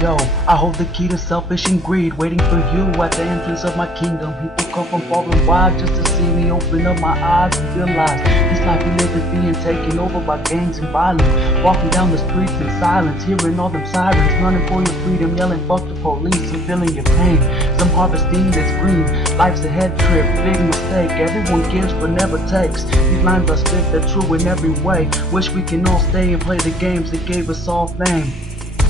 Yo, I hold the key to selfish and greed, waiting for you at the entrance of my kingdom. People come from far and wide just to see me open up my eyes and realize this life we live is being taken over by gangs and violence. Walking down the streets in silence, hearing all them sirens, running for your freedom, yelling fuck the police and feeling your pain. Some harvesting this green, life's a head trip, big mistake. Everyone gives but never takes. These lines I spit, they're true in every way. Wish we can all stay and play the games that gave us all fame.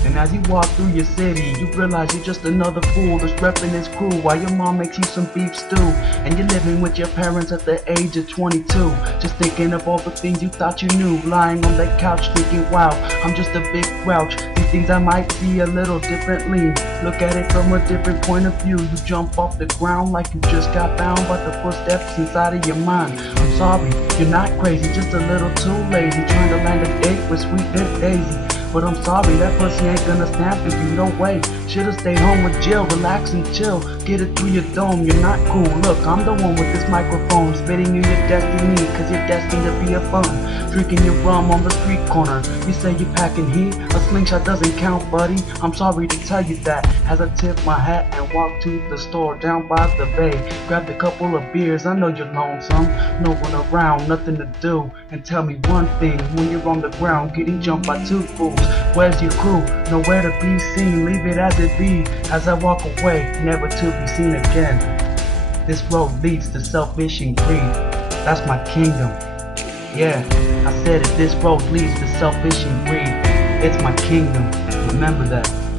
And as you walk through your city, you realize you're just another fool that's repping his crew while your mom makes you some beef stew. And you're living with your parents at the age of 22, just thinking of all the things you thought you knew. Lying on that couch thinking, wow, I'm just a big grouch. These things I might see a little differently. Look at it from a different point of view. You jump off the ground like you just got bound by the footsteps inside of your mind. I'm sorry, you're not crazy, just a little too lazy, trying to land a date with sweet Miss Daisy. But I'm sorry, that pussy ain't gonna stand for you, no way. Should've stayed home with Jill, relax and chill. Get it through your dome, you're not cool. Look, I'm the one with this microphone, spitting you your destiny, cause you're destined to be a bum. Drinking your rum on the street corner. You say you're packing heat, a slingshot doesn't count, buddy. I'm sorry to tell you that. As I tip my hat and walk to the store down by the bay, grabbed a couple of beers, I know you're lonesome. No one around, nothing to do. And tell me one thing, when you're on the ground, getting jumped by two fools, where's your crew? Nowhere to be seen, leave it as it be. As I walk away, never to be seen again. This road leads to selfish and greed. That's my kingdom. Yeah, I said it, this road leads to selfish and greed. It's my kingdom. Remember that.